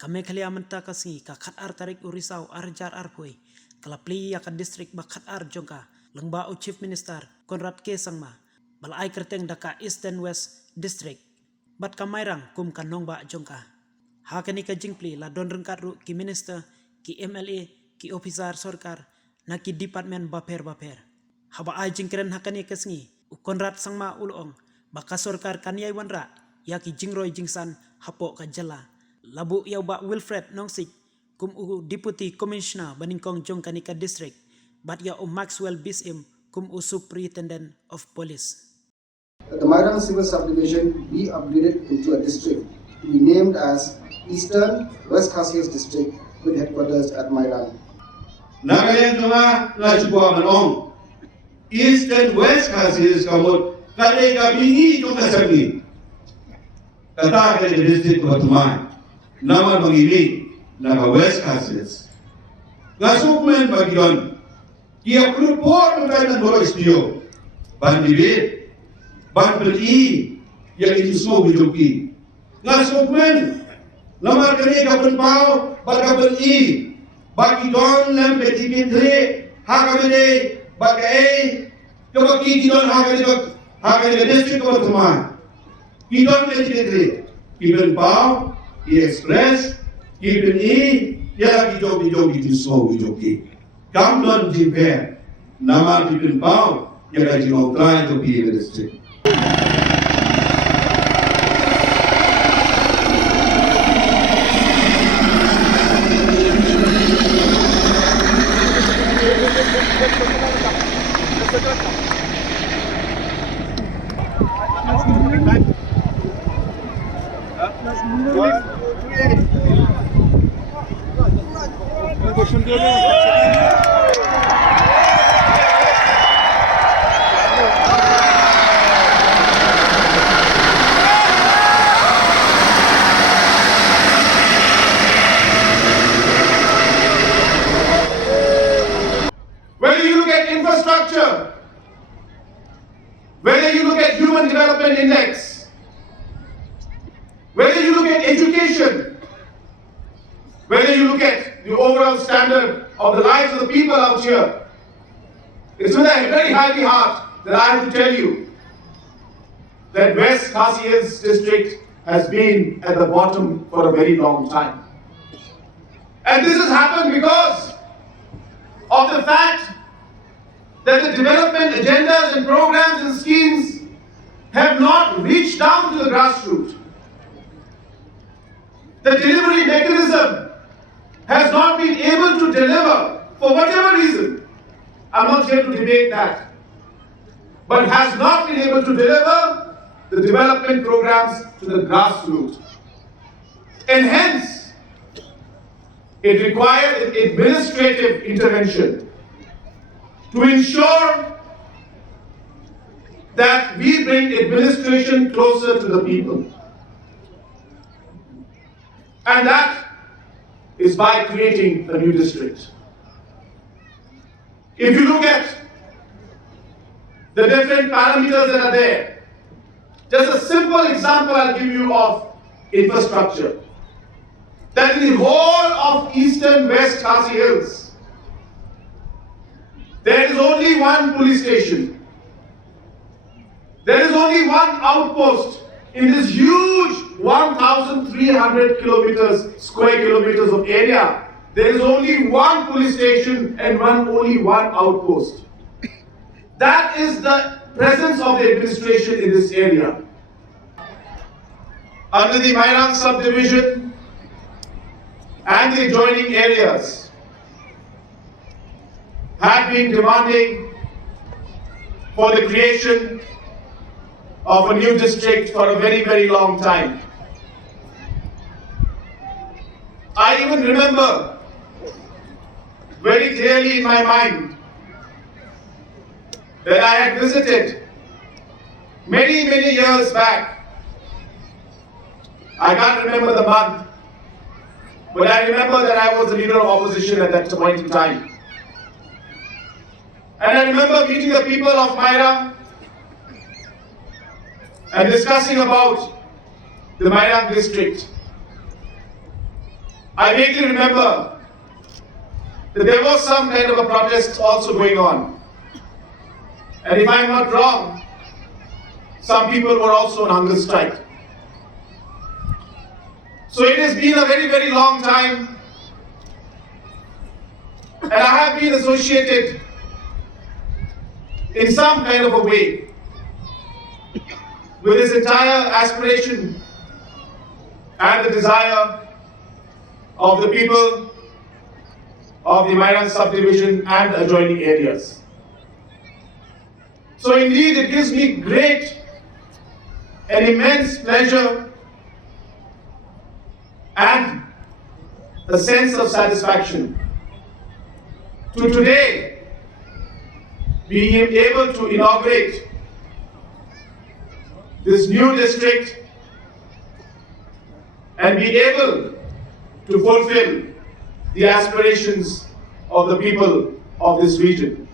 Kamekhalia menta kasi ka khatar tarik urisau arjar arpoi kalapli ya ka district ba khatar jongka lengba o chief minister Conrad K Sangma balai kerteng daka east and west district bat kamairang kum kanong ba jongka hakani ka jingpli la don rengkat ru ki minister ki MLA ki officer sarkar na ki department baper haba ai jingkren hakani kasngi Conrad Sangma ulong baka sarkar kanyai wanra ya ki jingroy jingsan hapo ka jala labu yaw ba Wilfred Nongsik kum deputy commissioner baningkong Jongkanika district but ya Maxwell Bisim kum superintendent of police. The Mairang Civil Subdivision be upgraded into a district to be named as Eastern West Khasias District with headquarters at Mairang. Nagaland tuma lajwa manong Eastern West Khasias kamot kare kabingi tuma sabi kata kare district Batumai nama mengini naga West Khasias gasukmen bagian kia krupor mengkaitan boro istio ban bibit ban beli yang itu semua hidupi gasukmen nama kini kapan pau baga beli bagi don lem petikin tre hakabede bagai kebaki don hakabede district Batumai kidon petikin tre kiben pau express even ya video itu so video ki kam don jipe nama dipin pau ya ga jino try to be realistic Whether you look at infrastructure, whether you look at human development index, whether you look at education, whether you look at the overall standard of the lives of the people out here, it's with a very heavy heart that I have to tell you that West Khasias district has been at the bottom for a very long time. And this has happened because of the fact that the development agendas and programs and schemes have not reached down to the grassroots. The delivery mechanism has not been able to deliver for whatever reason. I'm not here to debate that. But has not been able to deliver the development programs to the grassroots. And hence, it required administrative intervention to ensure that we bring administration closer to the people. And that is by creating a new district. If you look at the different parameters that are there, just a simple example I'll give you of infrastructure. That in the whole of Eastern West Khasi Hills, there is only one police station. There is only one outpost in this huge 1,300 square kilometers of area. There is only one police station and only one outpost. That is the presence of the administration in this area. Under the Mairang subdivision and the adjoining areas had been demanding for the creation of a new district for a very, very long time. I even remember very clearly in my mind that I had visited many, many years back. I can't remember the month, but I remember that I was the leader of opposition at that point in time. And I remember meeting the people of Mairang and discussing about the Mairang district. I vaguely remember that there was some kind of a protest also going on. And if I'm not wrong, some people were also on hunger strike. So it has been a very, very long time, and I have been associated in some kind of a way with this entire aspiration and the desire of the people of the Mairang subdivision and adjoining areas. So indeed, it gives me great and immense pleasure and a sense of satisfaction to today be able to inaugurate this new district and be able to fulfill the aspirations of the people of this region.